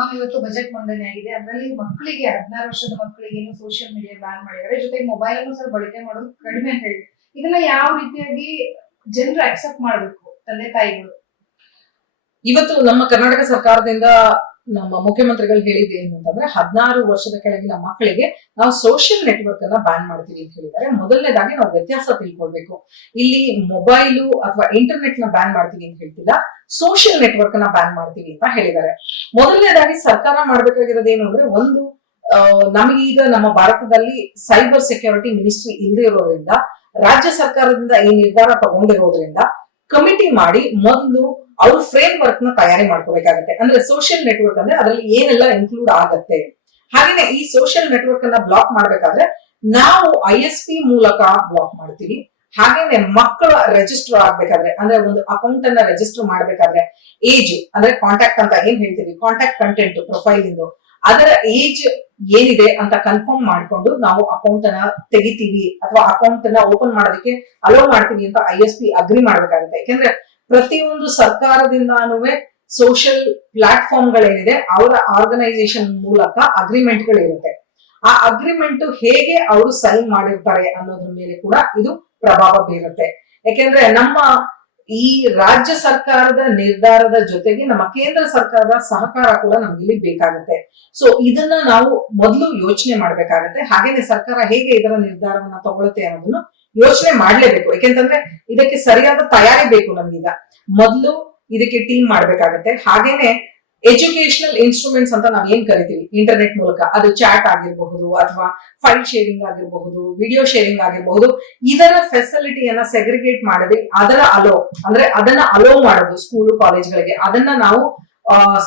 Ma'am ಇವತ್ತು budget ಮಂಡನೆ ಆಗಿದೆ. ಅದರಲ್ಲಿ ಮಕ್ಕಳಿಗೆ 16 ವರ್ಷದ ಮಕ್ಕಳಿಗೆ ಸೋಷಿಯಲ್ ಮೀಡಿಯಾ ಬ್ಯಾನ್ ಮಾಡಿದ್ದಾರೆ. ಜೊತೆಗೆ ಮೊಬೈಲ್ ಅನ್ನು ಸಹ ಬಳಕೆ ಮಾಡೋದು ಕಡಿಮೆ ಅಂತ ಹೇಳಿ ಇದನ್ನ ಯಾವ ರೀತಿಯಾಗಿ ಜನರು ಅಕ್ಸೆಪ್ಟ್ ಮಾಡಬೇಕು ತಂದೆ ತಾಯಿಗಳು? ಇವತ್ತು ನಮ್ಮ ಕರ್ನಾಟಕ ಸರ್ಕಾರದಿಂದ ನಮ್ಮ ಮುಖ್ಯಮಂತ್ರಿಗಳು ಹೇಳಿದ್ದು ಏನು ಅಂತಂದ್ರೆ 16 ವರ್ಷದ ಕೆಳಗಿನ ಮಕ್ಕಳಿಗೆ ನಾವು ಸೋಷಿಯಲ್ ನೆಟ್ವರ್ಕ್ ಅನ್ನ ಬ್ಯಾನ್ ಮಾಡ್ತೀವಿ ಅಂತ ಹೇಳಿದ್ದಾರೆ. ಮೊದಲನೇದಾಗಿ ನಾವು ವ್ಯತ್ಯಾಸ ತಿಳ್ಕೊಳ್ಬೇಕು. ಇಲ್ಲಿ ಮೊಬೈಲು ಅಥವಾ ಇಂಟರ್ನೆಟ್ ನ ಬ್ಯಾನ್ ಮಾಡ್ತೀವಿ ಅಂತ ಹೇಳ್ತಿಲ್ಲ, ಸೋಷಿಯಲ್ ನೆಟ್ವರ್ಕ್ ನ ಬ್ಯಾನ್ ಮಾಡ್ತೀವಿ ಅಂತ ಹೇಳಿದ್ದಾರೆ. ಮೊದಲನೇದಾಗಿ ಸರ್ಕಾರ ಮಾಡ್ಬೇಕಾಗಿರೋದು ಏನು ಅಂದ್ರೆ, ಒಂದು ನಮಗೀಗ ನಮ್ಮ ಭಾರತದಲ್ಲಿ ಸೈಬರ್ ಸೆಕ್ಯೂರಿಟಿ ಮಿನಿಸ್ಟ್ರಿ ಇಲ್ಲದೆ ಇರೋದ್ರಿಂದ, ರಾಜ್ಯ ಸರ್ಕಾರದಿಂದ ಈ ನಿರ್ಧಾರ ತಗೊಂಡಿರೋದ್ರಿಂದ ಕಮಿಟಿ ಮಾಡಿ ಮೊದಲು ಅವ್ರ ಫ್ರೇಮ್ ವರ್ಕ್ ನ ತಯಾರಿ ಮಾಡ್ಕೋಬೇಕಾಗತ್ತೆ. ಅಂದ್ರೆ ಸೋಷಿಯಲ್ ನೆಟ್ವರ್ಕ್ ಅಂದ್ರೆ ಅದರಲ್ಲಿ ಏನೆಲ್ಲ ಇನ್ಕ್ಲೂಡ್ ಆಗತ್ತೆ. ಹಾಗೇನೆ ಈ ಸೋಷಿಯಲ್ ನೆಟ್ವರ್ಕ್ ಅನ್ನ ಬ್ಲಾಕ್ ಮಾಡ್ಬೇಕಾದ್ರೆ ನಾವು ISP ಮೂಲಕ ಬ್ಲಾಕ್ ಮಾಡ್ತೀವಿ. ಹಾಗೇನೆ ಮಕ್ಕಳ ರಿಜಿಸ್ಟರ್ ಆಗ್ಬೇಕಾದ್ರೆ, ಅಂದ್ರೆ ಒಂದು ಅಕೌಂಟ್ ಅನ್ನ ರಿಜಿಸ್ಟರ್ ಮಾಡ್ಬೇಕಾದ್ರೆ ಏಜ್ ಅಂದ್ರೆ ಕಾಂಟ್ಯಾಕ್ಟ್ ಅಂತ ಏನ್ ಹೇಳ್ತೀವಿ, ಕಾಂಟ್ಯಾಕ್ಟ್ ಕಂಟೆಂಟ್ ಪ್ರೊಫೈಲ್ ಇಂದು ಅದರ ಏಜ್ ಏನಿದೆ ಅಂತ ಕನ್ಫರ್ಮ್ ಮಾಡ್ಕೊಂಡು ನಾವು ಅಕೌಂಟ್ ಅನ್ನ ತೆಗಿತೀವಿ ಅಥವಾ ಅಕೌಂಟ್ ಅನ್ನ ಓಪನ್ ಮಾಡೋದಕ್ಕೆ ಅಲೋ ಮಾಡ್ತೀವಿ ಅಂತ ISP ಅಗ್ರಿ ಮಾಡ್ಬೇಕಾಗುತ್ತೆ. ಯಾಕೆಂದ್ರೆ ಪ್ರತಿಯೊಂದು ಸರ್ಕಾರದಿಂದಾನು ಸೋಷಿಯಲ್ ಪ್ಲಾಟ್ಫಾರ್ಮ್ ಗಳೇನಿದೆ ಅವರ ಆರ್ಗನೈಸೇಷನ್ ಮೂಲಕ ಅಗ್ರಿಮೆಂಟ್ ಗಳು ಇರುತ್ತೆ. ಆ ಅಗ್ರಿಮೆಂಟ್ ಹೇಗೆ ಅವರು ಸೈನ್ ಮಾಡಿರ್ತಾರೆ ಅನ್ನೋದ್ರ ಮೇಲೆ ಕೂಡ ಇದು ಪ್ರಭಾವ ಬೀರುತ್ತೆ. ಯಾಕೆಂದ್ರೆ ನಮ್ಮ ಈ ರಾಜ್ಯ ಸರ್ಕಾರದ ನಿರ್ಧಾರದ ಜೊತೆಗೆ ನಮ್ಮ ಕೇಂದ್ರ ಸರ್ಕಾರದ ಸಹಕಾರ ಕೂಡ ನಮ್ಗೆ ಇಲ್ಲಿ ಬೇಕಾಗುತ್ತೆ. ಸೊ ಇದನ್ನ ನಾವು ಮೊದಲು ಯೋಚನೆ ಮಾಡ್ಬೇಕಾಗತ್ತೆ. ಹಾಗೇನೆ ಸರ್ಕಾರ ಹೇಗೆ ಇದರ ನಿರ್ಧಾರವನ್ನ ತಗೊಳುತ್ತೆ ಅನ್ನೋದನ್ನು ಯೋಚನೆ ಮಾಡ್ಲೇಬೇಕು. ಯಾಕೆಂತಂದ್ರೆ ಇದಕ್ಕೆ ಸರಿಯಾದ ತಯಾರಿ ಬೇಕು ನಮ್ಗೀಗ. ಮೊದಲು ಇದಕ್ಕೆ ಟೀಮ್ ಮಾಡ್ಬೇಕಾಗತ್ತೆ. ಹಾಗೇನೆ ಎಜುಕೇಶನಲ್ ಇನ್ಸ್ಟ್ರೂಮೆಂಟ್ಸ್ ಅಂತ ನಾವ್ ಏನ್ ಕರಿತೀವಿ ಇಂಟರ್ನೆಟ್ ಮೂಲಕ, ಅದು ಚಾಟ್ ಆಗಿರಬಹುದು ಅಥವಾ ಫೈಲ್ ಶೇರಿಂಗ್ ಆಗಿರಬಹುದು, ವಿಡಿಯೋ ಶೇರಿಂಗ್ ಆಗಿರಬಹುದು, ಇದರ ಫೆಸಿಲಿಟಿಯನ್ನ ಸೆಗ್ರಿಗೇಟ್ ಮಾಡದೆ ಅದರ ಅದನ್ನ ಅಲೋ ಮಾಡೋದು ಸ್ಕೂಲು ಕಾಲೇಜ್ಗಳಿಗೆ, ಅದನ್ನ ನಾವು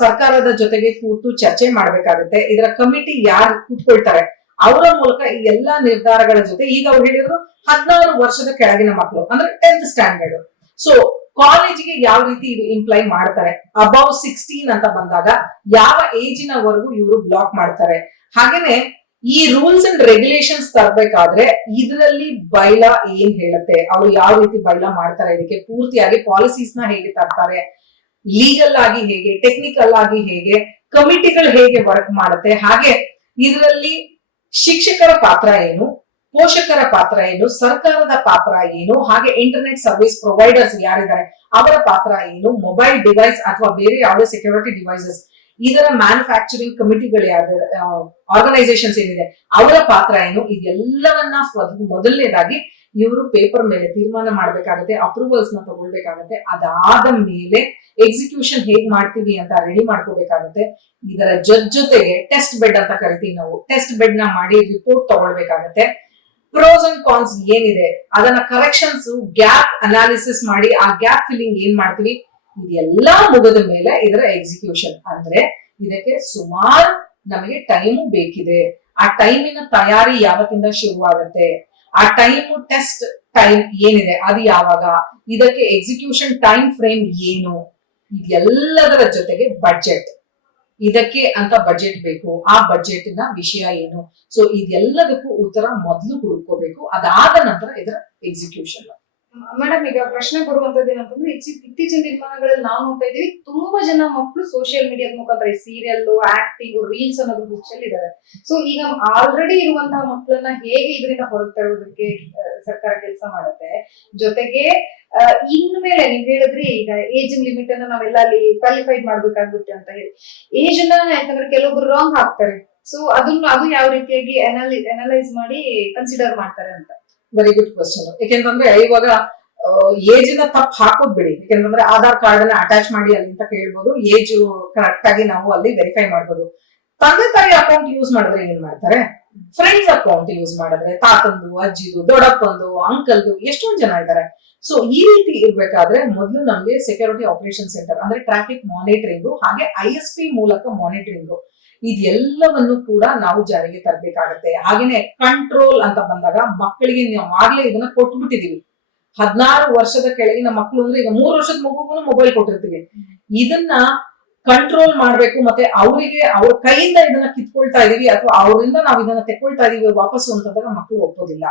ಸರ್ಕಾರದ ಜೊತೆಗೆ ಕೂತು ಚರ್ಚೆ ಮಾಡ್ಬೇಕಾಗುತ್ತೆ. ಇದರ ಕಮಿಟಿ ಯಾರು ಕೂತ್ಕೊಳ್ತಾರೆ ಅವರ ಮೂಲಕ ಈ ಎಲ್ಲಾ ನಿರ್ಧಾರಗಳ ಜೊತೆ, ಈಗ ಅವ್ರು ಹೇಳಿದ್ರು 16 ವರ್ಷದ ಕೆಳಗಿನ ಮಕ್ಕಳು ಅಂದ್ರೆ 10th ಸ್ಟ್ಯಾಂಡರ್ಡ್. ಸೊ ಕಾಲೇಜಿಗೆ ಯಾವ ರೀತಿ ಇದು ಇಂಪ್ಲೈ ಮಾಡ್ತಾರೆ, ಅಬೌವ್ 16 ಅಂತ ಬಂದಾಗ ಯಾವ ಏಜಿನವರೆಗೂ ಇವರು ಬ್ಲಾಕ್ ಮಾಡ್ತಾರೆ. ಹಾಗೇನೆ ಈ ರೂಲ್ಸ್ ಅಂಡ್ ರೆಗ್ಯುಲೇಷನ್ಸ್ ತರಬೇಕಾದ್ರೆ ಇದರಲ್ಲಿ ಬೈಲಾ ಏನ್ ಹೇಳುತ್ತೆ, ಅವ್ರು ಯಾವ ರೀತಿ ಬೈಲಾ ಮಾಡ್ತಾರೆ, ಇದಕ್ಕೆ ಪೂರ್ತಿಯಾಗಿ ಪಾಲಿಸೀಸ್ ನ ಹೇಗೆ ತರ್ತಾರೆ, ಲೀಗಲ್ ಆಗಿ ಹೇಗೆ, ಟೆಕ್ನಿಕಲ್ ಆಗಿ ಹೇಗೆ, ಕಮಿಟಿಗಳು ಹೇಗೆ ವರ್ಕ್ ಮಾಡುತ್ತೆ, ಹಾಗೆ ಇದರಲ್ಲಿ ಶಿಕ್ಷಕರ ಪಾತ್ರ ಏನು, ಪೋಷಕರ ಪಾತ್ರ ಏನು, ಸರ್ಕಾರದ ಪಾತ್ರ ಏನು, ಹಾಗೆ ಇಂಟರ್ನೆಟ್ ಸರ್ವಿಸ್ ಪ್ರೊವೈಡರ್ಸ್ ಯಾರಿದ್ದಾರೆ ಅವರ ಪಾತ್ರ ಏನು, ಮೊಬೈಲ್ ಡಿವೈಸ್ ಅಥವಾ ಬೇರೆ ಯಾವುದೇ ಸೆಕ್ಯೂರಿಟಿ ಡಿವೈಸಸ್ ಇದರ ಮ್ಯಾನುಫ್ಯಾಕ್ಚರಿಂಗ್ ಕಮಿಟಿಗಳು ಆರ್ಗನೈಸೇಷನ್ಸ್ ಏನಿದೆ ಅವರ ಪಾತ್ರ ಏನು, ಇದೆಲ್ಲವನ್ನ ಮೊದಲನೇದಾಗಿ ಇವರು ಪೇಪರ್ ಮೇಲೆ ತೀರ್ಮಾನ ಮಾಡ್ಬೇಕಾಗತ್ತೆ, ಅಪ್ರೂವಲ್ಸ್ ನ ತಗೊಳ್ಬೇಕಾಗತ್ತೆ. ಅದಾದ ಮೇಲೆ ಎಕ್ಸಿಕ್ಯೂಷನ್ ಹೇಗ್ ಮಾಡ್ತೀವಿ ಅಂತ ರೆಡಿ ಮಾಡ್ಕೋಬೇಕಾಗತ್ತೆ. ಇದರ ಜೊತೆಗೆ ಟೆಸ್ಟ್ ಬೆಡ್ ಅಂತ ಕರಿತೀವಿ ನಾವು, ಟೆಸ್ಟ್ ಬೆಡ್ ನ ಮಾಡಿ ರಿಪೋರ್ಟ್ ತಗೊಳ್ಬೇಕಾಗತ್ತೆ. ಪ್ರೋಸ್ ಅಂಡ್ ಕಾನ್ಸ್ ಏನಿದೆ ಅದನ್ನ ಕರೆಕ್ಷನ್ಸ್, ಗ್ಯಾಪ್ ಅನಾಲಿಸಿಸ್ ಮಾಡಿ ಆ ಗ್ಯಾಪ್ ಫಿಲ್ಲಿಂಗ್ ಏನ್ ಮಾಡ್ತೀವಿ, ಇದೆಲ್ಲಾ ಮುಗಿದ ಮೇಲೆ ಇದರ ಎಕ್ಸಿಕ್ಯೂಷನ್. ಅಂದ್ರೆ ಇದಕ್ಕೆ ಸುಮಾರು ನಮಗೆ ಟೈಮು ಬೇಕಿದೆ. ಆ ಟೈಮಿನ ತಯಾರಿ ಯಾವತ್ತಿಂದ ಶುರುವಾಗುತ್ತೆ, ಆ ಟೈಮು ಟೆಸ್ಟ್ ಟೈಮ್ ಏನಿದೆ ಅದು ಯಾವಾಗ, ಇದಕ್ಕೆ ಎಕ್ಸಿಕ್ಯೂಷನ್ ಟೈಮ್ ಫ್ರೇಮ್ ಏನು, ಇದೆಲ್ಲದರ ಜೊತೆಗೆ ಬಜೆಟ್, ಇದಕ್ಕೆ ಅಂತ ಬಜೆಟ್ ಬೇಕು, ಆ ಬಜೆಟ್ ನ ವಿಷಯ ಏನು. ಸೊ ಇದೆಲ್ಲದಕ್ಕೂ ಉತ್ತರ ಮೊದಲು ಹುಡುಕೋಬೇಕು, ಅದಾದ ನಂತರ ಇದರ ಎಕ್ಸಿಕ್ಯೂಷನ್. ಮೇಡಮ್, ಈಗ ಪ್ರಶ್ನೆ ಬರುವಂತದ್ದು ಏನಂತಂದ್ರೆ, ಇತ್ತೀಚಿನ ದಿನಮಾನಗಳಲ್ಲಿ ನಾವು ನೋಡ್ತಾ ಇದೀವಿ ತುಂಬಾ ಜನ ಮಕ್ಕಳು ಸೋಷಿಯಲ್ ಮೀಡಿಯಾದ ಮುಖಾಂತರ ಸೀರಿಯಲ್, ಆಕ್ಟಿಂಗ್, ರೀಲ್ಸ್ ಅನ್ನೋದು ಹುಚ್ಚಲ್ಲಿದ್ದಾರೆ. ಸೊ ಈಗ ಆಲ್ರೆಡಿ ಇರುವಂತಹ ಮಕ್ಕಳನ್ನ ಹೇಗೆ ಇದರಿಂದ ಹೊರಗೆ ತರುವುದಕ್ಕೆ ಸರ್ಕಾರ ಕೆಲಸ ಮಾಡುತ್ತೆ. ಜೊತೆಗೆ ಇನ್ಮೇಲೆ ನೀವ್ ಹೇಳಿದ್ರಿ ಈಗ ಏಜ್ ಲಿಮಿಟ್ ಅನ್ನ ನಾವೆಲ್ಲ ಅಲ್ಲಿ ಕ್ವಾಲಿಫೈಡ್ ಮಾಡ್ಬೇಕಾಗುತ್ತೆ ಅಂತ ಹೇಳಿ, ಏಜ್ ನ ಯಾಕಂದ್ರೆ ಕೆಲವೊಬ್ರು ರಾಂಗ್ ಹಾಕ್ತಾರೆ. ಸೊ ಅದು ಯಾವ ರೀತಿಯಾಗಿ ಅನಲೈಸ್ ಮಾಡಿ ಕನ್ಸಿಡರ್ ಮಾಡ್ತಾರೆ ಅಂತ. Very good question. ಯಾಕೆಂತಂದ್ರೆ ಇವಾಗ ಏಜ್ ನ ತಪ್ಪು ಹಾಕೋದ್ ಬಿಡಿ, ಯಾಕೆಂತಂದ್ರೆ ಆಧಾರ್ ಕಾರ್ಡ್ ಅನ್ನ ಅಟ್ಯಾಚ್ ಮಾಡಿ ಅಲ್ಲಿ ಅಂತ ಕೇಳ್ಬೋದು, ಏಜ್ ಕರೆಕ್ಟ್ ಆಗಿ ನಾವು ಅಲ್ಲಿ ವೆರಿಫೈ ಮಾಡ್ಬೋದು. ತಂದೆ ತಾಯಿ ಅಕೌಂಟ್ ಯೂಸ್ ಮಾಡಿದ್ರೆ ಏನ್ ಮಾಡ್ತಾರೆ, ಫ್ರೆಂಡ್ಸ್ ಅಕೌಂಟ್ ಯೂಸ್ ಮಾಡಿದ್ರೆ ತಾತಂದು, ಅಜ್ಜಿದು, ದೊಡ್ಡಪ್ಪಂದು, ಅಂಕಲ್ದು ಎಷ್ಟೊಂದು ಜನ ಇದ್ದಾರೆ. ಸೊ ಈ ರೀತಿ ಇರ್ಬೇಕಾದ್ರೆ ಮೊದಲು ನಮ್ಗೆ ಸೆಕ್ಯೂರಿಟಿ ಆಪರೇಷನ್ ಸೆಂಟರ್ ಅಂದ್ರೆ ಟ್ರಾಫಿಕ್ ಮಾನಿಟರಿಂಗು, ಹಾಗೆ ISP ಮೂಲಕ ಮಾನಿಟರಿಂಗು, ಇದೆಲ್ಲವನ್ನು ಕೂಡ ನಾವು ಜಾರಿಗೆ ತರಬೇಕಾಗತ್ತೆ. ಹಾಗೇನೆ ಕಂಟ್ರೋಲ್ ಅಂತ ಬಂದಾಗ ಮಕ್ಕಳಿಗೆ ನಾವು ಆಗ್ಲೇ ಇದನ್ನ ಕೊಟ್ಬಿಟ್ಟಿದೀವಿ. 16 ವರ್ಷದ ಕೆಳಗಿನ ಮಕ್ಕಳು ಅಂದ್ರೆ ಈಗ 3 ವರ್ಷದ ಮಗುಗೂ ಮೊಬೈಲ್ ಕೊಟ್ಟಿರ್ತೀವಿ. ಇದನ್ನ ಕಂಟ್ರೋಲ್ ಮಾಡ್ಬೇಕು, ಮತ್ತೆ ಅವರಿಗೆ ಅವ್ರ ಕೈಯಿಂದ ಇದನ್ನ ಕಿತ್ಕೊಳ್ತಾ ಇದೀವಿ ಅಥವಾ ಅವರಿಂದ ನಾವು ಇದನ್ನ ತೆಕ್ಕೊಳ್ತಾ ಇದೀವಿ ವಾಪಸ್ಸು ಅಂತಂದಾಗ ಮಕ್ಕಳು ಒಪ್ಪೋದಿಲ್ಲ.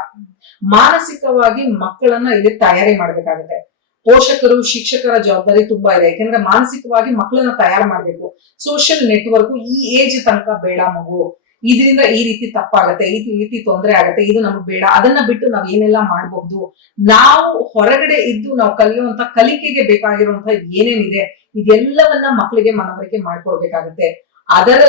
ಮಾನಸಿಕವಾಗಿ ಮಕ್ಕಳನ್ನ ಇಲ್ಲಿ ತಯಾರಿ ಮಾಡ್ಬೇಕಾಗುತ್ತೆ. ಪೋಷಕರು ಶಿಕ್ಷಕರ ಜವಾಬ್ದಾರಿ ತುಂಬಾ ಇದೆ. ಯಾಕಂದ್ರೆ ಮಾನಸಿಕವಾಗಿ ಮಕ್ಕಳನ್ನ ತಯಾರು ಮಾಡ್ಬೇಕು. ಸೋಷಿಯಲ್ ನೆಟ್ವರ್ಕ್ ಈ ಏಜ್ ತನಕ ಬೇಡ ಮಗು, ಇದರಿಂದ ಈ ರೀತಿ ತಪ್ಪಾಗತ್ತೆ, ಈ ರೀತಿ ತೊಂದರೆ ಆಗತ್ತೆ, ಇದು ನಮಗ್ ಬೇಡ, ಅದನ್ನ ಬಿಟ್ಟು ನಾವ್ ಏನೆಲ್ಲ ಮಾಡಬಹುದು, ನಾವು ಹೊರಗಡೆ ಇದ್ದು ನಾವು ಕಲಿಯುವಂತ ಕಲಿಕೆಗೆ ಬೇಕಾಗಿರುವಂತ ಏನೇನಿದೆ ಇದೆಲ್ಲವನ್ನ ಮಕ್ಕಳಿಗೆ ಮನವರಿಕೆ ಮಾಡ್ಕೊಡ್ಬೇಕಾಗತ್ತೆ. ಅದರ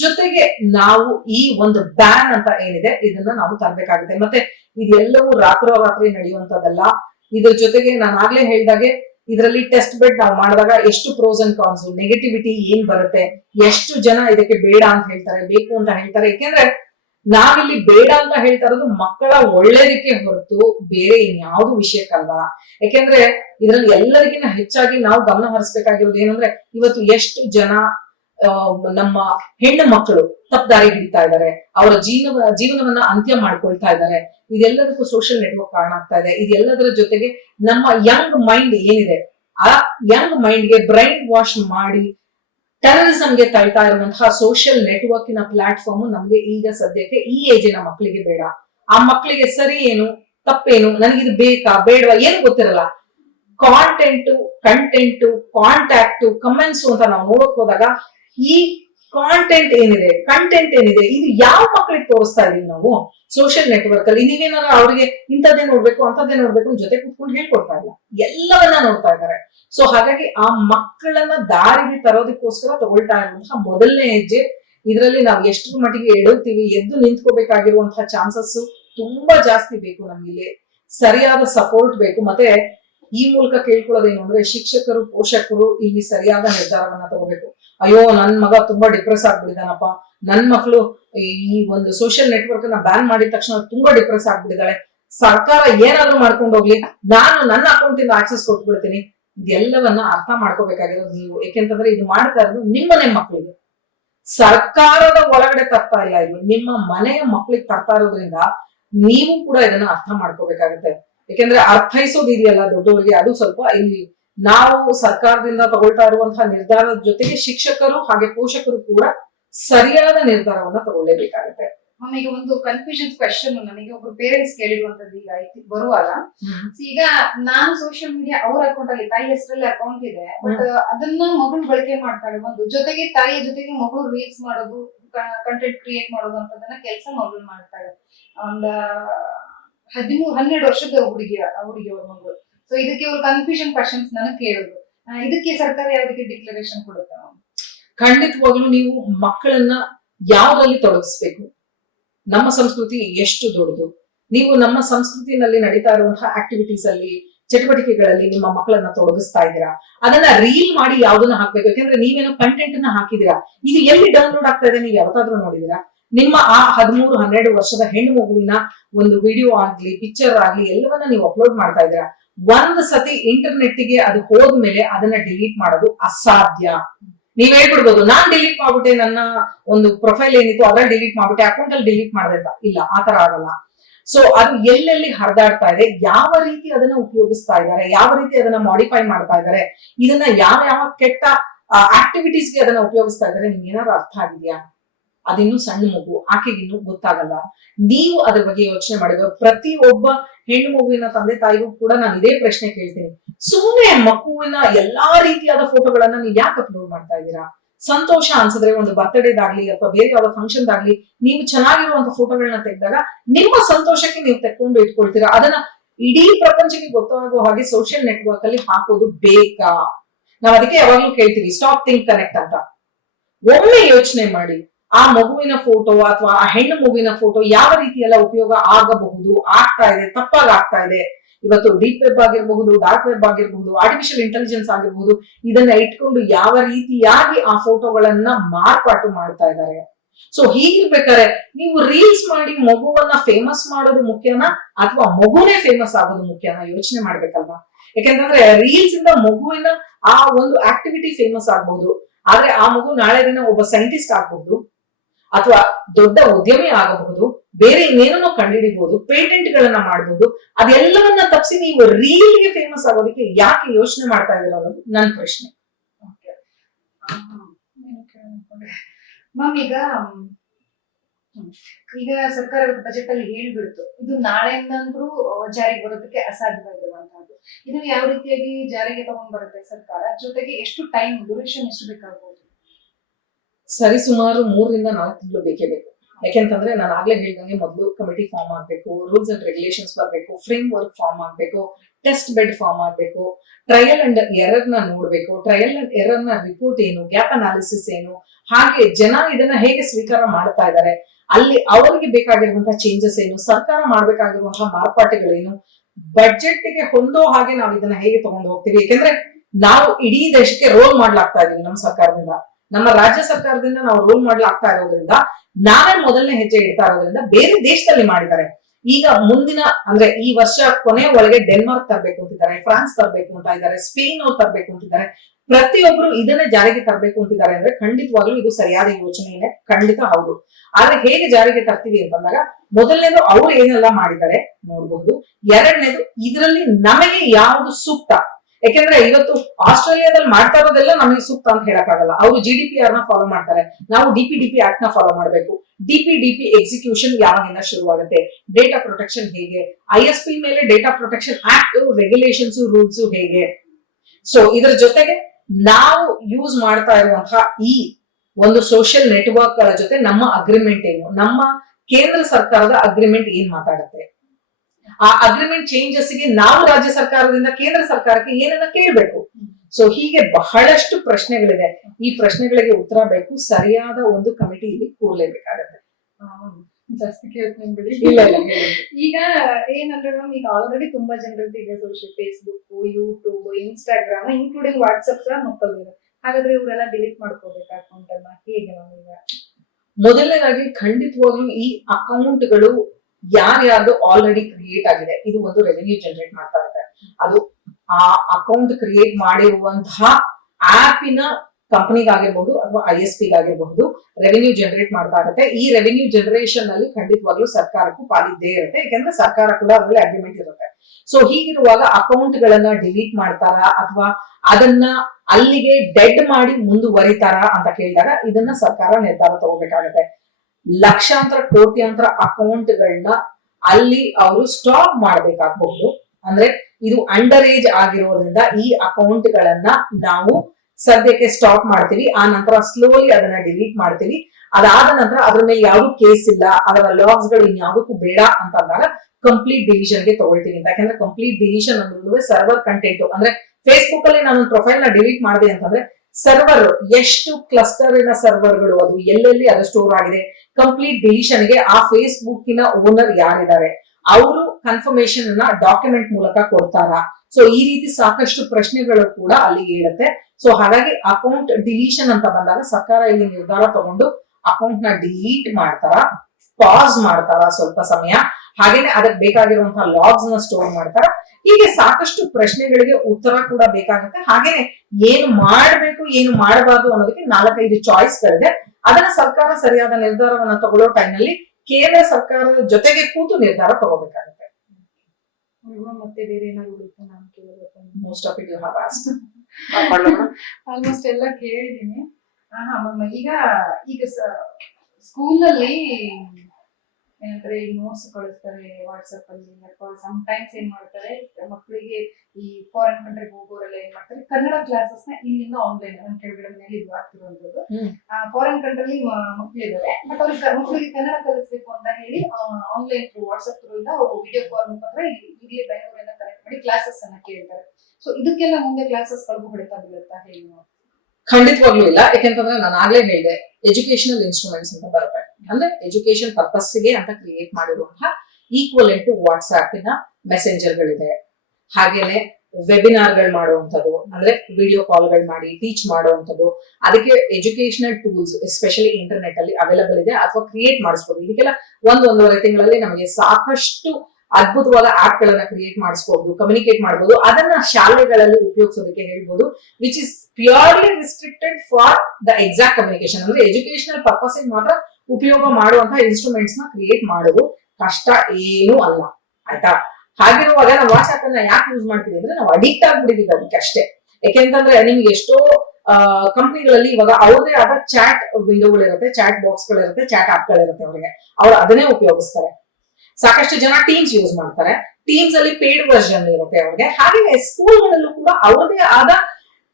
ಜೊತೆಗೆ ನಾವು ಈ ಒಂದು ಬ್ಯಾನ್ ಅಂತ ಏನಿದೆ ಇದನ್ನ ನಾವು ತರಬೇಕಾಗುತ್ತೆ. ಮತ್ತೆ ಇದೆಲ್ಲವೂ ರಾತ್ರೋರಾತ್ರಿ ನಡೆಯುವಂತದ್ದಲ್ಲ. ಇದ್ರ ಜೊತೆಗೆ ನಾನು ಆಗ್ಲೇ ಹೇಳ್ದಾಗೆ ಇದರಲ್ಲಿ ಟೆಸ್ಟ್ ಬೆಡ್ ನಾವು ಮಾಡಿದಾಗ ಎಷ್ಟು ಪ್ರೋಸ್ ಅಂಡ್ ಕಾನ್ಸ್, ನೆಗೆಟಿವಿಟಿ ಏನ್ ಬರುತ್ತೆ, ಎಷ್ಟು ಜನ ಇದಕ್ಕೆ ಬೇಡ ಅಂತ ಹೇಳ್ತಾರೆ, ಬೇಕು ಅಂತ ಹೇಳ್ತಾರೆ. ಯಾಕೆಂದ್ರೆ ನಾವಿಲ್ಲಿ ಬೇಡ ಅಂತ ಹೇಳ್ತಾ ಇರೋದು ಮಕ್ಕಳ ಒಳ್ಳೇದಕ್ಕೆ ಹೊರತು ಬೇರೆ ಇನ್ಯಾವುದು ವಿಷಯಕ್ಕಲ್ವಾ. ಯಾಕೆಂದ್ರೆ ಇದ್ರಲ್ಲಿ ಎಲ್ಲರಿಗಿಂತ ಹೆಚ್ಚಾಗಿ ನಾವು ಗಮನ ಹರಿಸ್ಬೇಕಾಗಿರೋದು ಏನಂದ್ರೆ ಇವತ್ತು ಎಷ್ಟು ಜನ ನಮ್ಮ ಹೆಣ್ಣು ಮಕ್ಕಳು ತಪ್ಪದಾರಿ ಹಿಡಿತಾ ಇದ್ದಾರೆ, ಅವರ ಜೀವನವನ್ನ ಅಂತ್ಯ ಮಾಡ್ಕೊಳ್ತಾ ಇದ್ದಾರೆ. ಇದೆಲ್ಲದಕ್ಕೂ ಸೋಷಿಯಲ್ ನೆಟ್ವರ್ಕ್ ಕಾರಣ ಆಗ್ತಾ ಇದೆ. ಇದೆಲ್ಲದರ ಜೊತೆಗೆ ನಮ್ಮ ಯಂಗ್ ಮೈಂಡ್ ಏನಿದೆ ಆ ಯಂಗ್ ಮೈಂಡ್ಗೆ ಬ್ರೈನ್ ವಾಶ್ ಮಾಡಿ ಟೆರರಿಸಂಗೆ ತಳ್ತಾ ಇರುವಂತಹ ಸೋಷಿಯಲ್ ನೆಟ್ವರ್ಕಿನ ಪ್ಲಾಟ್ಫಾರ್ಮ್ ನಮ್ಗೆ ಈಗ ಸದ್ಯಕ್ಕೆ ಈ ಏಜಿನ ಮಕ್ಕಳಿಗೆ ಬೇಡ. ಆ ಮಕ್ಕಳಿಗೆ ಸರಿ ಏನು ತಪ್ಪೇನು, ನನಗಿದು ಬೇಕಾ ಬೇಡವಾ ಏನು ಗೊತ್ತಿರಲ್ಲ. ಕಂಟೆಂಟ್ ಕಾಂಟ್ಯಾಕ್ಟ್ ಕಮೆಂಟ್ಸ್ ಅಂತ ನಾವು ನೋಡಕ್ ಹೋದಾಗ ಈ ಕಂಟೆಂಟ್ ಏನಿದೆ ಇದು ಯಾವ ಮಕ್ಕಳಿಗೆ ತೋರಿಸ್ತಾ ಇದೀವಿ ನಾವು ಸೋಷಿಯಲ್ ನೆಟ್ವರ್ಕ್ ಅಲ್ಲಿ. ನೀವೇನಾರ ಅವ್ರಿಗೆ ಇಂಥದ್ದೇ ನೋಡ್ಬೇಕು ಅಂತದ್ದೇ ನೋಡ್ಬೇಕು ಜೊತೆ ಕೂತ್ಕೊಂಡು ಹೇಳ್ಕೊಡ್ತಾ ಇಲ್ಲ, ಎಲ್ಲವನ್ನ ನೋಡ್ತಾ ಇದ್ದಾರೆ. ಸೊ ಹಾಗಾಗಿ ಆ ಮಕ್ಕಳನ್ನ ದಾರಿಗೆ ತರೋದಕ್ಕೋಸ್ಕರ ತಗೊಳ್ತಾ ಇರುವಂತಹ ಮೊದಲನೇ ಹೆಜ್ಜೆ. ಇದರಲ್ಲಿ ನಾವು ಎಷ್ಟು ಮಟ್ಟಿಗೆ ಎಡುತ್ತೀವಿ, ಎದ್ದು ನಿಂತ್ಕೋಬೇಕಾಗಿರುವಂತಹ ಚಾನ್ಸಸ್ ತುಂಬಾ ಜಾಸ್ತಿ ಬೇಕು. ನಮ್ಗೆ ಸರಿಯಾದ ಸಪೋರ್ಟ್ ಬೇಕು. ಮತ್ತೆ ಈ ಮೂಲಕ ಕೇಳ್ಕೊಳ್ಳೋದೇನು ಅಂದ್ರೆ ಶಿಕ್ಷಕರು ಪೋಷಕರು ಇಲ್ಲಿ ಸರಿಯಾದ ನಿರ್ಧಾರವನ್ನ ತಗೋಬೇಕು. ಅಯ್ಯೋ ನನ್ ಮಗ ತುಂಬಾ ಡಿಪ್ರೆಸ್ ಆಗ್ಬಿಟ್ಟಿದಾನಪ್ಪ, ನನ್ ಮಕ್ಕಳು ಈ ಒಂದು ಸೋಷಿಯಲ್ ನೆಟ್ವರ್ಕ್ ನ ಬ್ಯಾನ್ ಮಾಡಿದ ತಕ್ಷಣ ತುಂಬಾ ಡಿಪ್ರೆಸ್ ಆಗ್ಬಿಟ್ಟಿದ್ದಾಳೆ, ಸರ್ಕಾರ ಏನಾದ್ರೂ ಮಾಡ್ಕೊಂಡು ಹೋಗ್ಲಿ, ನಾನು ನನ್ನ ಅಕೌಂಟ್ ಇಂದ ಆಕ್ಸೆಸ್ ಕೊಟ್ಬಿಡ್ತೀನಿ. ಇದೆಲ್ಲವನ್ನ ಅರ್ಥ ಮಾಡ್ಕೋಬೇಕಾಗಿರೋದು ನೀವು. ಯಾಕೆಂತಂದ್ರೆ ಇದು ಮಾಡ್ತಾ ಇರೋದು ನಿಮ್ಮನೆ ಮಕ್ಕಳಿಗೆ, ಸರ್ಕಾರದ ಒಳಗಡೆ ತರ್ತಾ ಇಲ್ಲ, ಇದು ನಿಮ್ಮ ಮನೆಯ ಮಕ್ಕಳಿಗೆ ತರ್ತಾ ಇರೋದ್ರಿಂದ ನೀವು ಕೂಡ ಇದನ್ನ ಅರ್ಥ ಮಾಡ್ಕೋಬೇಕಾಗುತ್ತೆ. ಯಾಕೆಂದ್ರೆ ಅರ್ಥೈಸೋದಿದೆಯಲ್ಲ ದೊಡ್ಡವರಿಗೆ, ಅದು ಸ್ವಲ್ಪ ಇಲ್ಲಿ ನಾವು ಸರ್ಕಾರದಿಂದ ತಗೊಳ್ತಾ ಇರುವಂತಹ ನಿರ್ಧಾರದ ಜೊತೆಗೆ ಶಿಕ್ಷಕರು ಹಾಗೆ ಪೋಷಕರು ಕೂಡ ಸರಿಯಾದ ನಿರ್ಧಾರವನ್ನ ತಗೊಳ್ಳೇಬೇಕಾಗುತ್ತೆ. ಈಗ ಒಂದು ಕನ್ಫ್ಯೂಷನ್ ಕ್ವೆಶನ್ ನನಗೆ ಒಬ್ರು ಪೇರೆಂಟ್ಸ್ ಕೇಳಿರುವಂತದ್ದು ಈಗ ಬರುವಾಗ, ಈಗ ನಾನು ಸೋಷಿಯಲ್ ಮೀಡಿಯಾ ಅವ್ರ ಅಕೌಂಟ್ ಅಲ್ಲಿ ತಾಯಿ ಹೆಸರಲ್ಲಿ ಅಕೌಂಟ್ ಇದೆ, ಬಟ್ ಅದನ್ನ ಮಗಳು ಬಳಕೆ ಮಾಡ್ತಾಳೆ. ಒಂದು ಜೊತೆಗೆ ತಾಯಿಯ ಜೊತೆಗೆ ಮಗಳು ರೀಲ್ಸ್ ಮಾಡೋದು, ಕಂಟೆಂಟ್ ಕ್ರಿಯೇಟ್ ಮಾಡೋದು ಅಂತದನ್ನ ಕೆಲಸ ಮಗಳು ಮಾಡ್ತಾಳೆ. ಒಂದ 12 ವರ್ಷದ ಹುಡುಗಿ ಅವ್ರ ಮಗಳು. ಸೊ ಇದಕ್ಕೆ ಅವ್ರ ಕನ್ಫ್ಯೂಷನ್ ಕ್ವಶನ್ಸ್ ನನಗೆ ಕೇಳುದು, ಇದಕ್ಕೆ ಸರ್ಕಾರ ಯಾವ ರೀತಿ ಡಿಕ್ಲರೇಷನ್ ಕೊಡುತ್ತೆ? ಖಂಡಿತವಾಗ್ಲೂ ನೀವು ಮಕ್ಕಳನ್ನ ಯಾವ್ದ್ರಲ್ಲಿ ತೊಡಗಿಸ್ಬೇಕು, ನಮ್ಮ ಸಂಸ್ಕೃತಿ ಎಷ್ಟು ದೊಡ್ಡದು, ನೀವು ನಮ್ಮ ಸಂಸ್ಕೃತಿನಲ್ಲಿ ನಡೀತಾ ಇರುವಂತಹ ಆಕ್ಟಿವಿಟೀಸ್ ಅಲ್ಲಿ ಚಟುವಟಿಕೆಗಳಲ್ಲಿ ನಿಮ್ಮ ಮಕ್ಕಳನ್ನ ತೊಡಗಿಸ್ತಾ ಇದ್ದೀರಾ, ಅದನ್ನ ರೀಲ್ ಮಾಡಿ ಯಾವ್ದನ್ನ ಹಾಕ್ಬೇಕು. ಯಾಕಂದ್ರೆ ನೀವೇನೋ ಕಂಟೆಂಟ್ ಅನ್ನ ಹಾಕಿದೀರಾ, ಇದು ಎಲ್ಲಿ ಡೌನ್ಲೋಡ್ ಆಗ್ತಾ ಇದೆ ನೀವು ಯಾವತ್ತಾದ್ರೂ ನೋಡಿದೀರಾ? ನಿಮ್ಮ ಆ 13-12 ವರ್ಷದ ಹೆಣ್ಣು ಮಗುವಿನ ಒಂದು ವಿಡಿಯೋ ಆಗ್ಲಿ ಪಿಕ್ಚರ್ ಆಗ್ಲಿ ಎಲ್ಲವನ್ನ ನೀವು ಅಪ್ಲೋಡ್ ಮಾಡ್ತಾ ಇದ್ದೀರಾ. ಒಂದ್ ಸತಿ ಇಂಟರ್ನೆಟ್ಗೆ ಅದು ಹೋದ್ಮೇಲೆ ಅದನ್ನ ಡಿಲೀಟ್ ಮಾಡೋದು ಅಸಾಧ್ಯ. ನೀವ್ ಹೇಳ್ಬಿಡ್ಬೋದು ನಾನ್ ಡಿಲೀಟ್ ಮಾಡ್ಬಿಟ್ಟೆ, ನನ್ನ ಒಂದು ಪ್ರೊಫೈಲ್ ಏನಿತ್ತು ಅದ್ರಲ್ಲಿ ಡಿಲೀಟ್ ಮಾಡ್ಬಿಟ್ಟೆ, ಅಕೌಂಟ್ ಅಲ್ಲಿ ಡಿಲೀಟ್ ಮಾಡಿದೆ ಅಂತ. ಇಲ್ಲ, ಆತರ ಆಗಲ್ಲ. ಸೊ ಅದು ಎಲ್ಲೆಲ್ಲಿ ಹರಿದಾಡ್ತಾ ಇದೆ, ಯಾವ ರೀತಿ ಅದನ್ನ ಉಪಯೋಗಿಸ್ತಾ ಇದ್ದಾರೆ, ಯಾವ ರೀತಿ ಅದನ್ನ ಮಾಡಿಫೈ ಮಾಡ್ತಾ ಇದ್ದಾರೆ, ಇದನ್ನ ಯಾವ ಕೆಟ್ಟ ಆಕ್ಟಿವಿಟೀಸ್ಗೆ ಅದನ್ನ ಉಪಯೋಗಿಸ್ತಾ ಇದ್ದಾರೆ, ನಿಮ್ಗೆ ಏನಾದ್ರು ಅರ್ಥ ಆಗಿದ್ಯಾ? ಅದಿನ್ನೂ ಸಣ್ಣ ಮಗು, ಆಕೆಗಿನ್ನೂ ಗೊತ್ತಾಗಲ್ಲ. ನೀವು ಅದ್ರ ಬಗ್ಗೆ ಯೋಚನೆ ಮಾಡಬೇಕು. ಪ್ರತಿ ಒಬ್ಬ ಹೆಣ್ಣು ಮಗುವಿನ ತಂದೆ ತಾಯಿಗೂ ಕೂಡ ನಾನು ಇದೇ ಪ್ರಶ್ನೆ ಕೇಳ್ತೀನಿ, ಸುಮ್ಮನೆ ಮಗುವಿನ ಎಲ್ಲಾ ರೀತಿಯಾದ ಫೋಟೋಗಳನ್ನ ನೀವು ಯಾಕೆ ಅಪ್ಲೋಡ್ ಮಾಡ್ತಾ ಇದ್ದೀರಾ? ಸಂತೋಷ ಅನ್ಸಿದ್ರೆ ಒಂದು ಬರ್ತ್ಡೇದಾಗ್ಲಿ ಅಥವಾ ಬೇರೆ ಯಾವ್ದೋ ಫಂಕ್ಷನ್ ದಾಗ್ಲಿ ನೀವು ಚೆನ್ನಾಗಿರುವಂತ ಫೋಟೋಗಳನ್ನ ತೆಗೆದಾಗ ನಿಮ್ಮ ಸಂತೋಷಕ್ಕೆ ನೀವು ತೆಕ್ಕೊಂಡು ಇಟ್ಕೊಳ್ತೀರಾ. ಅದನ್ನ ಇಡೀ ಪ್ರಪಂಚಕ್ಕೆ ಗೊತ್ತಾಗೋ ಹಾಗೆ ಸೋಷಿಯಲ್ ನೆಟ್ವರ್ಕ್ ಅಲ್ಲಿ ಹಾಕೋದು ಬೇಕಾ? ನಾವ್ ಅದಕ್ಕೆ ಯಾವಾಗ್ಲೂ ಕೇಳ್ತೀವಿ ಸ್ಟಾಪ್ ಥಿಂಕ್ ಕನೆಕ್ಟ್ ಅಂತ. ಒಮ್ಮೆ ಯೋಚನೆ ಮಾಡಿ, ಆ ಮಗುವಿನ ಫೋಟೋ ಅಥವಾ ಆ ಹೆಣ್ಣು ಮಗುವಿನ ಫೋಟೋ ಯಾವ ರೀತಿ ಎಲ್ಲ ಉಪಯೋಗ ಆಗಬಹುದು, ಆಗ್ತಾ ಇದೆ, ತಪ್ಪಾಗಿ ಆಗ್ತಾ ಇದೆ. ಇವತ್ತು ಡೀಪ್ ವೆಬ್ ಆಗಿರಬಹುದು, ಡಾರ್ಕ್ ವೆಬ್ ಆಗಿರಬಹುದು, ಆರ್ಟಿಫಿಷಿಯಲ್ ಇಂಟೆಲಿಜೆನ್ಸ್ ಆಗಿರಬಹುದು, ಇದನ್ನ ಇಟ್ಕೊಂಡು ಯಾವ ರೀತಿಯಾಗಿ ಆ ಫೋಟೋಗಳನ್ನ ಮಾರ್ಪಾಟು ಮಾಡ್ತಾ ಇದ್ದಾರೆ. ಸೊ ಹೀಗಿರ್ಬೇಕಾದ್ರೆ ನೀವು ರೀಲ್ಸ್ ಮಾಡಿ ಮಗುವನ್ನ ಫೇಮಸ್ ಮಾಡೋದು ಮುಖ್ಯನಾ ಅಥವಾ ಮಗುನೇ ಫೇಮಸ್ ಆಗೋದು ಮುಖ್ಯನಾ? ಯೋಚನೆ ಮಾಡ್ಬೇಕಲ್ವಾ. ಯಾಕೆಂತಂದ್ರೆ ರೀಲ್ಸ್ ಇಂದ ಮಗುವಿನ ಆ ಒಂದು ಆಕ್ಟಿವಿಟಿ ಫೇಮಸ್ ಆಗ್ಬಹುದು, ಆದ್ರೆ ಆ ಮಗು ನಾಳೆ ದಿನ ಒಬ್ಬ ಸೈಂಟಿಸ್ಟ್ ಆಗ್ಬಹುದು ಅಥವಾ ದೊಡ್ಡ ಉದ್ಯಮಿ ಆಗಬಹುದು, ಬೇರೆ ಇನ್ನೇನೋ ಕಂಡುಹಿಡಿಬಹುದು, ಪೇಟೆಂಟ್ ಗಳನ್ನ ಮಾಡಬಹುದು. ಅದೆಲ್ಲವನ್ನ ತಪ್ಪಿಸಿ ನೀವು ರೀಲ್ಗೆ ಫೇಮಸ್ ಆಗೋದಕ್ಕೆ ಯಾಕೆ ಯೋಚನೆ ಮಾಡ್ತಾ ಇದ್ದೀರಾ ಅನ್ನೋದು ನನ್ನ ಪ್ರಶ್ನೆ. ಮ್ಯಾಮ್, ಈಗ ಈಗ ಸರ್ಕಾರ ಬಜೆಟ್ ಅಲ್ಲಿ ಹೇಳ್ಬಿಡ್ತು ಇದು ನಾಳೆಯಿಂದಂದ್ರೂ ಜಾರಿಗೆ ಬರೋದಕ್ಕೆ ಅಸಾಧ್ಯವಾಗಿರುವಂತಹದ್ದು. ಇದು ಯಾವ ರೀತಿಯಾಗಿ ಜಾರಿಗೆ ತಗೊಂಡ್ ಬರುತ್ತೆ ಸರ್ಕಾರ, ಜೊತೆಗೆ ಎಷ್ಟು ಟೈಮ್ ಡ್ಯೂರೇಷನ್ ಎಷ್ಟು ಬೇಕಾಗಬಹುದು? ಸರಿ ಸುಮಾರು 3 ರಿಂದ 4 ತಿಂಗಳು ಬೇಕೇ ಬೇಕು. ಯಾಕೆಂತಂದ್ರೆ ನಾನು ಆಗ್ಲೇ ಹೇಳ್ದಂಗೆ ಮೊದಲು ಕಮಿಟಿ ಫಾರ್ಮ್ ಆಗ್ಬೇಕು, ರೂಲ್ಸ್ ಅಂಡ್ ರೆಗ್ಯುಲೇಷನ್ಸ್ ಬರ್ಬೇಕು, ಫ್ರೇಮ್ ವರ್ಕ್ ಫಾರ್ಮ್ ಆಗ್ಬೇಕು, ಟೆಸ್ಟ್ ಬೆಡ್ ಫಾರ್ಮ್ ಆಗ್ಬೇಕು, ಟ್ರಯಲ್ ಅಂಡ್ ಎರರ್ ನ ನೋಡ್ಬೇಕು, ಟ್ರಯಲ್ ಅಂಡ್ ಎರರ್ ನ ರಿಪೋರ್ಟ್ ಏನು, ಗ್ಯಾಪ್ ಅನಾಲಿಸಿಸ್ ಏನು, ಹಾಗೆ ಜನ ಇದನ್ನ ಹೇಗೆ ಸ್ವೀಕಾರ ಮಾಡ್ತಾ ಇದ್ದಾರೆ, ಅಲ್ಲಿ ಅವರಿಗೆ ಬೇಕಾಗಿರುವಂತಹ ಚೇಂಜಸ್ ಏನು, ಸರ್ಕಾರ ಮಾಡ್ಬೇಕಾಗಿರುವಂತಹ ಮಾರ್ಪಾಟುಗಳೇನು, ಬಜೆಟ್ ಗೆ ಹೊಂದೋ ಹಾಗೆ ನಾವು ಇದನ್ನ ಹೇಗೆ ತಗೊಂಡು ಹೋಗ್ತೀವಿ. ಯಾಕೆಂದ್ರೆ ನಾವು ಇಡೀ ದೇಶಕ್ಕೆ ರೋಲ್ ಮಾಡ್ಲಾಗ್ತಾ ಇದೀವಿ ನಮ್ಮ ಸರ್ಕಾರದಿಂದ, ನಮ್ಮ ರಾಜ್ಯ ಸರ್ಕಾರದಿಂದ ನಾವು ರೋಲ್ ಮಾಡ್ಲಾಗ್ತಾ ಇರೋದ್ರಿಂದ ನಾವೇ ಮೊದಲನೇ ಹೆಜ್ಜೆ ಇಡ್ತಾ ಇರೋದ್ರಿಂದ ಬೇರೆ ದೇಶದಲ್ಲಿ ಮಾಡಿದ್ದಾರೆ. ಈಗ ಮುಂದಿನ ಅಂದ್ರೆ ಈ ವರ್ಷ ಕೊನೆಯ ಒಳಗೆ ಡೆನ್ಮಾರ್ಕ್ ತರಬೇಕು ಅಂತಿದ್ದಾರೆ, ಫ್ರಾನ್ಸ್ ತರಬೇಕು ಅಂತ ಇದ್ದಾರೆ, ಸ್ಪೇನ್ ಅವ್ರು ತರಬೇಕು ಅಂತಿದ್ದಾರೆ. ಪ್ರತಿಯೊಬ್ರು ಇದನ್ನೇ ಜಾರಿಗೆ ತರಬೇಕು ಅಂತಿದ್ದಾರೆ ಅಂದ್ರೆ ಖಂಡಿತವಾಗ್ಲೂ ಇದು ಸರಿಯಾದ ಯೋಚನೆಯೇ, ಖಂಡಿತ ಹೌದು. ಆದ್ರೆ ಹೇಗೆ ಜಾರಿಗೆ ತರ್ತೀವಿ ಅಂತಂದಾಗ ಮೊದಲನೇದು ಅವ್ರು ಏನೆಲ್ಲ ಮಾಡಿದ್ದಾರೆ ನೋಡಬಹುದು, ಎರಡನೇದು ಇದರಲ್ಲಿ ನಮಗೆ ಯಾವುದು ಸೂಕ್ತ. ಯಾಕೆಂದ್ರೆ ಇವತ್ತು ಆಸ್ಟ್ರೇಲಿಯಾದಲ್ಲಿ ಮಾಡ್ತಾ ಇರೋದೆಲ್ಲ ನಮಗೆ ಸೂಕ್ತ ಅಂತ ಹೇಳಕ್ಕಾಗಲ್ಲ. ಅವರು GDPR ನ ಫಾಲೋ ಮಾಡ್ತಾರೆ, ನಾವು DPDP ಆಕ್ಟ್ ನ ಫಾಲೋ ಮಾಡಬೇಕು. DPDP ಎಕ್ಸಿಕ್ಯೂಷನ್ ಯಾವಾಗಿಂದ ಶುರುವಾಗುತ್ತೆ, ಡೇಟಾ ಪ್ರೊಟೆಕ್ಷನ್ ಹೇಗೆ, ISP ಮೇಲೆ data protection act regulations rules ಹೇಗೆ. ಸೊ ಇದರ ಜೊತೆಗೆ ನಾವು ಯೂಸ್ ಮಾಡ್ತಾ ಇರುವಂತಹ ಈ ಒಂದು ಸೋಷಿಯಲ್ ನೆಟ್ವರ್ಕ್ ಗಳ ಜೊತೆ ನಮ್ಮ ಅಗ್ರಿಮೆಂಟ್ ಏನು, ನಮ್ಮ ಕೇಂದ್ರ ಸರ್ಕಾರದ ಅಗ್ರಿಮೆಂಟ್ ಏನ್ ಮಾತಾಡುತ್ತೆ, ಆ ಅಗ್ರಿಮೆಂಟ್ ಚೇಂಜಸ್ ಗೆ ನಾವು ರಾಜ್ಯ ಸರ್ಕಾರದಿಂದ ಕೇಂದ್ರ ಸರ್ಕಾರಕ್ಕೆ ಏನನ್ನ ಕೇಳಬೇಕು. ಸೊ ಹೀಗೆ ಬಹಳಷ್ಟು ಪ್ರಶ್ನೆಗಳಿದೆ. ಈ ಪ್ರಶ್ನೆಗಳಿಗೆ ಉತ್ತರ ಬೇಕು, ಸರಿಯಾದ ಒಂದು ಕಮಿಟಿ ಇಲ್ಲಿ ಕೂರ್ಲೇಬೇಕಾಗತ್ತೆ. ಜಾಸ್ತಿ ಕೇಳ್ತೀನಿ ಬಿಡಿ. ಇಲ್ಲ ಇಲ್ಲ ಈಗ ಏನಂದ್ರೆ ಮ್ಯಾಮ್, ಈಗ ಆಲ್ರೆಡಿ ತುಂಬಾ ಜನರದ್ದು ಈಗ social Facebook, YouTube, Instagram including WhatsApp ಸಹ ಮಕ್ಕಳಿದೆ. ಹಾಗಾದ್ರೆ ಇವರೆಲ್ಲ ಡಿಲೀಟ್ ಮಾಡ್ಕೋಬೇಕು ಅಕೌಂಟ್ ಅನ್ನ, ಹೇಗೆ ನಾವು ಈಗ? ಮೊದಲನೇದಾಗಿ ಖಂಡಿತವಾಗ್ಲೂ ಈ ಅಕೌಂಟ್ಗಳು ಯಾರ್ಯಾರ್ದು ಆಲ್ರೆಡಿ ಕ್ರಿಯೇಟ್ ಆಗಿದೆ, ಇದು ಒಂದು ರೆವೆನ್ಯೂ ಜನರೇಟ್ ಮಾಡ್ತಾ ಇರುತ್ತೆ. ಅದು ಆ ಅಕೌಂಟ್ ಕ್ರಿಯೇಟ್ ಮಾಡಿರುವಂತಹ ಆಪಿನ ಕಂಪನಿಗಾಗಿರ್ಬಹುದು ಅಥವಾ ISP ಗಾಗಿರ್ಬಹುದು ರೆವೆನ್ಯೂ ಜನರೇಟ್ ಮಾಡ್ತಾ ಇರುತ್ತೆ. ಈ ರೆವೆನ್ಯೂ ಜನರೇಷನ್ ಅಲ್ಲಿ ಖಂಡಿತವಾಗ್ಲೂ ಸರ್ಕಾರಕ್ಕೂ ಪಾಲಿದ್ದೇ ಇರುತ್ತೆ, ಯಾಕಂದ್ರೆ ಸರ್ಕಾರ ಕೂಡ ಅದರಲ್ಲಿ ಅಗ್ರಿಮೆಂಟ್ ಇರುತ್ತೆ. ಸೊ ಹೀಗಿರುವಾಗ ಅಕೌಂಟ್ ಗಳನ್ನ ಡಿಲೀಟ್ ಮಾಡ್ತಾರ ಅಥವಾ ಅದನ್ನ ಅಲ್ಲಿಗೆ ಡೆಡ್ ಮಾಡಿ ಮುಂದುವರಿತಾರ ಅಂತ ಕೇಳಿದಾಗ ಇದನ್ನ ಸರ್ಕಾರ ನಿರ್ಧಾರ ತಗೋಬೇಕಾಗತ್ತೆ. ಲಕ್ಷಾಂತರ ಕೋಟ್ಯಾಂತರ ಅಕೌಂಟ್ಗಳನ್ನ ಅಲ್ಲಿ ಅವರು ಸ್ಟಾಪ್ ಮಾಡ್ಬೇಕಾಗಬಹುದು. ಅಂದ್ರೆ ಇದು ಅಂಡರ್ ಏಜ್ ಆಗಿರೋದ್ರಿಂದ ಈ ಅಕೌಂಟ್ ಗಳನ್ನ ನಾವು ಸದ್ಯಕ್ಕೆ ಸ್ಟಾಪ್ ಮಾಡ್ತೀವಿ, ಆ ನಂತರ ಸ್ಲೋಲಿ ಅದನ್ನ ಡಿಲೀಟ್ ಮಾಡ್ತೀವಿ. ಅದಾದ ನಂತರ ಅದ್ರ ಮೇಲೆ ಯಾವ್ದು ಕೇಸ್ ಇಲ್ಲ, ಅದರ ಲಾಗ್ಸ್ ಗಳು ಇನ್ಯಾವುದಕ್ಕೂ ಬೇಡ ಅಂತ ಅಂದಾಗ ಕಂಪ್ಲೀಟ್ ಡಿಲಿಷನ್ ಗೆ ತಗೊಳ್ತೀವಿ ಅಂತ. ಯಾಕಂದ್ರೆ ಕಂಪ್ಲೀಟ್ ಡಿಲಿಷನ್ ಅಂದ್ರೆ ಸರ್ವರ್ ಕಂಟೆಂಟ್, ಅಂದ್ರೆ ಫೇಸ್ಬುಕ್ ಅಲ್ಲಿ ನಾನು ಪ್ರೊಫೈಲ್ ನ ಡಿಲೀಟ್ ಮಾಡಿದೆ ಅಂತಂದ್ರೆ ಸರ್ವರ್ ಎಷ್ಟು ಕ್ಲಸ್ಟರಿನ ಸರ್ವರ್ಗಳು, ಅದು ಎಲ್ಲೆಲ್ಲಿ ಅದು ಸ್ಟೋರ್ ಆಗಿದೆ, ಕಂಪ್ಲೀಟ್ ಡಿಲಿಷನ್ ಗೆ ಆ ಫೇಸ್ಬುಕ್ಕಿನ ಓನರ್ ಯಾರಿದ್ದಾರೆ ಅವರು ಕನ್ಫರ್ಮೇಶನ್ ಅನ್ನ ಡಾಕ್ಯುಮೆಂಟ್ ಮೂಲಕ ಕೊಡ್ತಾರಾ. ಸೊ ಈ ರೀತಿ ಸಾಕಷ್ಟು ಪ್ರಶ್ನೆಗಳು ಕೂಡ ಅಲ್ಲಿ ಹೇಳುತ್ತೆ. ಸೊ ಹಾಗಾಗಿ ಅಕೌಂಟ್ ಡಿಲೀಷನ್ ಅಂತ ಬಂದಾಗ ಸರ್ಕಾರ ಇಲ್ಲಿ ನಿರ್ಧಾರ ತಗೊಂಡು ಅಕೌಂಟ್ ನ ಡಿಲೀಟ್ ಮಾಡ್ತಾರ, ಪಾಸ್ ಮಾಡ್ತಾರ ಸ್ವಲ್ಪ ಸಮಯ, ಹಾಗೇನೆ ಅದಕ್ಕೆ ಬೇಕಾಗಿರುವಂತಹ ಲಾಗ್ಸ್ ನ ಸ್ಟೋರ್ ಮಾಡ್ತಾರ. ಹೀಗೆ ಸಾಕಷ್ಟು ಪ್ರಶ್ನೆಗಳಿಗೆ ಉತ್ತರ ಕೂಡ ಬೇಕಾಗುತ್ತೆ. ಹಾಗೇನೆ ಏನು ಮಾಡಬೇಕು ಏನು ಮಾಡಬಾರ್ದು ಅನ್ನೋದಕ್ಕೆ 4-5 ಚಾಯ್ಸ್ ಗಳಿದೆ. ಅದನ್ನ ಸರ್ಕಾರ ಸರಿಯಾದ ನಿರ್ಧಾರವನ್ನ ತಗೊಳ್ಳೋ ಟೈಮ್ ನಲ್ಲಿ ಕೇಂದ್ರ ಸರ್ಕಾರದ ಜೊತೆಗೆ ಕೂತು ನಿರ್ಧಾರ ತಗೋಬೇಕಾಗುತ್ತೆ. ಮತ್ತೆ ಬೇರೆ ಏನಾದ್ರು ನಾನು ಕೇಳಬೇಕು? Most of it you have asked. Almost ಎಲ್ಲ ಕೇಳಿದೀನಿ. ಈಗ ಈಗ ಸ್ಕೂಲ್ ಅಲ್ಲಿ ಏನಂದ್ರೆ ನೋಟ್ಸ್ ಕಳಿಸ್ತಾರೆ ವಾಟ್ಸ್ಆಪ್ ಅಲ್ಲಿ, ಅಥವಾ ಸಮ್ ಟೈಮ್ಸ್ ಏನ್ ಮಾಡ್ತಾರೆ ಮಕ್ಕಳಿಗೆ ಈ ಫಾರಿನ್ ಕಂಟ್ರಿಗೆ ಹೋಗೋರೆಲ್ಲ ಏನ್ ಮಾಡ್ತಾರೆ ಕನ್ನಡ ಕ್ಲಾಸಸ್ ನ ಇಲ್ಲಿಂದ ಆನ್ಲೈನ್ ನನ್ನ ಕೆಳಗಡೆ ಮೇಲೆ ಇದು ಆಗ್ತಿರುವಂತದ್ದು. ಫಾರಿನ್ ಕಂಟ್ರಿ ಮಕ್ಕಳಿದ್ದಾರೆ, ಬಟ್ ಅವ್ರಿಗೆ ಮಕ್ಕಳಿಗೆ ಕನ್ನಡ ಕಲಿಸ್ಬೇಕು ಅಂತ ಹೇಳಿ ಆನ್ಲೈನ್ ಥ್ರೂ ವಾಟ್ಸ್ಆಪ್ ಥ್ರೂ ಇಂದ ಅವರು ವಿಡಿಯೋ ಕಾಲ್ ಮುಖಾಂತರ ಇಲ್ಲಿ ಬೆಂಗಳೂರಿಂದ ಕನೆಕ್ಟ್ ಮಾಡಿ ಕ್ಲಾಸಸ್ ಅನ್ನ ಕೇಳ್ತಾರೆ. ಸೊ ಇದಕ್ಕೆಲ್ಲ ಮುಂದೆ ಕ್ಲಾಸಸ್ ಗಳು ಹೊಡಿತಾ ಬೀಳುತ್ತಾ ಹೇಳಿ? ಖಂಡಿತವಾಗ್ಲೂ ಇಲ್ಲ. ಯಾಕೆಂತಂದ್ರೆ ನಾನು ಆಗ್ಲೇ ಹೇಳಿದೆ, ಎಜುಕೇಶನಲ್ ಇನ್ಸ್ಟ್ರೂಮೆಂಟ್ಸ್ ಅಂತ ಬರುತ್ತೆ. ಅಂದ್ರೆ ಎಜುಕೇಶನ್ ಪರ್ಪಸ್ಗೆ ಅಂತ ಕ್ರಿಯೇಟ್ ಮಾಡಿರುವಂತಹ ಈಕ್ವಲೆಂಟ್ ಟು ವಾಟ್ಸ್ಆಪ್ ನ ಮೆಸೆಂಜರ್ ಗಳಿದೆ. ಹಾಗೇನೆ ವೆಬಿನಾರ್ ಗಳು ಮಾಡುವಂಥದ್ದು, ಅಂದ್ರೆ ವಿಡಿಯೋ ಕಾಲ್ ಗಳು ಮಾಡಿ ಟೀಚ್ ಮಾಡುವಂಥದ್ದು. ಅದಕ್ಕೆ ಎಜುಕೇಶನಲ್ ಟೂಲ್ಸ್ ಎಸ್ಪೆಷಲಿ ಇಂಟರ್ನೆಟ್ ಅಲ್ಲಿ ಅವೈಲಬಲ್ ಇದೆ, ಅಥವಾ ಕ್ರಿಯೇಟ್ ಮಾಡಿಸ್ಬೋದು. ಇದಕ್ಕೆಲ್ಲ 1-1.5 ತಿಂಗಳಲ್ಲಿ ನಮಗೆ ಸಾಕಷ್ಟು ಅದ್ಭುತವಾದ ಆಪ್ ಗಳನ್ನ ಕ್ರಿಯೇಟ್ ಮಾಡಿಸಬಹುದು, ಕಮ್ಯುನಿಕೇಟ್ ಮಾಡಬಹುದು. ಅದನ್ನ ಶಾಲೆಗಳಲ್ಲಿ ಉಪಯೋಗಿಸೋದಕ್ಕೆ ಹೇಳ್ಬೋದು, which is purely restricted for the exact communication. ಅಂದ್ರೆ ಎಜುಕೇಶನಲ್ ಪರ್ಪಸ್ ಮಾತ್ರ ಉಪಯೋಗ ಮಾಡುವಂತಹ ಇನ್ಸ್ಟ್ರೂಮೆಂಟ್ಸ್ ನ ಕ್ರಿಯೇಟ್ ಮಾಡೋದು ಕಷ್ಟ ಏನೂ ಅಲ್ಲ, ಆಯ್ತಾ? ಹಾಗಿರುವಾಗ ನಾವು ವಾಟ್ಸ್ಆಪ್ ಅನ್ನ ಯಾಕೆ ಯೂಸ್ ಮಾಡ್ತೀವಿ ಅಂದ್ರೆ ನಾವು ಅಡಿಕ್ಟ್ ಆಗ್ಬಿಟ್ಟಿದೀವಿ ಅದಕ್ಕೆ ಅಷ್ಟೇ. ಯಾಕೆಂತಂದ್ರೆ ನಿಮ್ಗೆ ಎಷ್ಟೋ ಕಂಪ್ನಿಗಳಲ್ಲಿ ಇವಾಗ ಅವ್ರದೇ ಆದ ಚಾಟ್ ವಿಂಡೋಗಳಿರುತ್ತೆ, ಚಾಟ್ ಬಾಕ್ಸ್ಗಳಿರುತ್ತೆ, ಚಾಟ್ ಆಪ್ಗಳಿರುತ್ತೆ ಅವರಿಗೆ, ಅವ್ರು ಅದನ್ನೇ ಉಪಯೋಗಿಸ್ತಾರೆ. ಸಾಕಷ್ಟು ಜನ ಟೀಮ್ಸ್ ಯೂಸ್ ಮಾಡ್ತಾರೆ, ಟೀಮ್ಸ್ ಅಲ್ಲಿ ಪೇಡ್ ವರ್ಷನ್ ಇರುತ್ತೆ ಅವ್ರಿಗೆ. ಹಾಗೆ ಸ್ಕೂಲ್ಗಳಲ್ಲೂ ಕೂಡ ಅವರದೇ ಆದ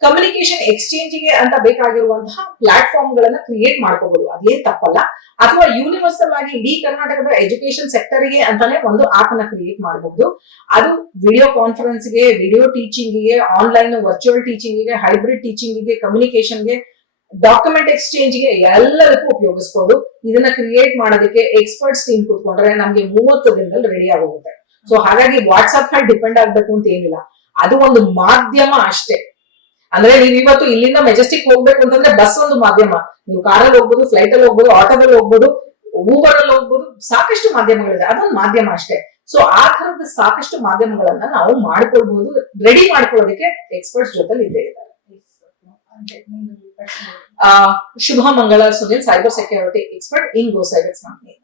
ಕಮ್ಯುನಿಕೇಶನ್ ಎಕ್ಸ್ಚೇಂಜ್ಗೆ ಅಂತ ಬೇಕಾಗಿರುವಂತಹ ಪ್ಲಾಟ್ಫಾರ್ಮ್ ಗಳನ್ನ ಕ್ರಿಯೇಟ್ ಮಾಡ್ಕೋಬಹುದು, ಅದೇನ್ ತಪ್ಪಲ್ಲ. ಅಥವಾ ಯೂನಿವರ್ಸಲ್ ಆಗಿ ಇಡೀ ಕರ್ನಾಟಕದ ಎಜುಕೇಶನ್ ಸೆಕ್ಟರ್ಗೆ ಅಂತಾನೆ ಒಂದು ಆಪ್ ಅನ್ನ ಕ್ರಿಯೇಟ್ ಮಾಡಬಹುದು. ಅದು ವಿಡಿಯೋ ಕಾನ್ಫರೆನ್ಸ್ಗೆ, ವಿಡಿಯೋ ಟೀಚಿಂಗ್ಗೆ, ಆನ್ಲೈನ್ ವರ್ಚುವಲ್ ಟೀಚಿಂಗ್ಗೆ, ಹೈಬ್ರಿಡ್ ಟೀಚಿಂಗ್ಗೆ, ಕಮ್ಯುನಿಕೇಶನ್ಗೆ, ಡಾಕ್ಯುಮೆಂಟ್ ಎಕ್ಸ್ಚೇಂಜ್ಗೆ ಎಲ್ಲದಕ್ಕೂ ಉಪಯೋಗಿಸಬಹುದು. ಇದನ್ನ ಕ್ರಿಯೇಟ್ ಮಾಡೋದಕ್ಕೆ ಎಕ್ಸ್ಪರ್ಟ್ಸ್ ಟೀಮ್ ಕೂತ್ಕೊಂಡ್ರೆ ನಮ್ಗೆ 30 ದಿನದಲ್ಲಿ ರೆಡಿ ಆಗೋಗುತ್ತೆ. ಸೊ ಹಾಗಾಗಿ ವಾಟ್ಸ್ಆಪ್ ಮೇಲೆ ಡಿಪೆಂಡ್ ಆಗ್ಬೇಕು ಅಂತ ಏನಿಲ್ಲ, ಅದು ಒಂದು ಮಾಧ್ಯಮ ಅಷ್ಟೇ. ಅಂದ್ರೆ ನೀವು ಇವತ್ತು ಇಲ್ಲಿಂದ ಮೆಜೆಸ್ಟಿಕ್ ಹೋಗ್ಬೇಕು ಅಂತಂದ್ರೆ ಬಸ್ ಒಂದು ಮಾಧ್ಯಮ, ನೀವು ಕಾರಲ್ಲಿ ಹೋಗ್ಬೋದು, ಫ್ಲೈಟ್ ಅಲ್ಲಿ ಹೋಗ್ಬೋದು, ಆಟೋದಲ್ಲಿ ಹೋಗ್ಬೋದು, ಊಬರ್ ಅಲ್ಲಿ ಹೋಗ್ಬೋದು, ಸಾಕಷ್ಟು ಮಾಧ್ಯಮಗಳಿದೆ, ಅದೊಂದು ಮಾಧ್ಯಮ ಅಷ್ಟೇ. ಸೊ ಆ ತರದ ಸಾಕಷ್ಟು ಮಾಧ್ಯಮಗಳನ್ನ ನಾವು ಮಾಡ್ಕೊಳ್ಬಹುದು, ರೆಡಿ ಮಾಡ್ಕೊಳ್ಳೋದಕ್ಕೆ ಎಕ್ಸ್ಪರ್ಟ್ಸ್ ಜೊತೆ ಇದ್ದೇ ಇದ್ದಾರೆ. Shubha Mangala Sunil, cyber security expert in Go Cybers company.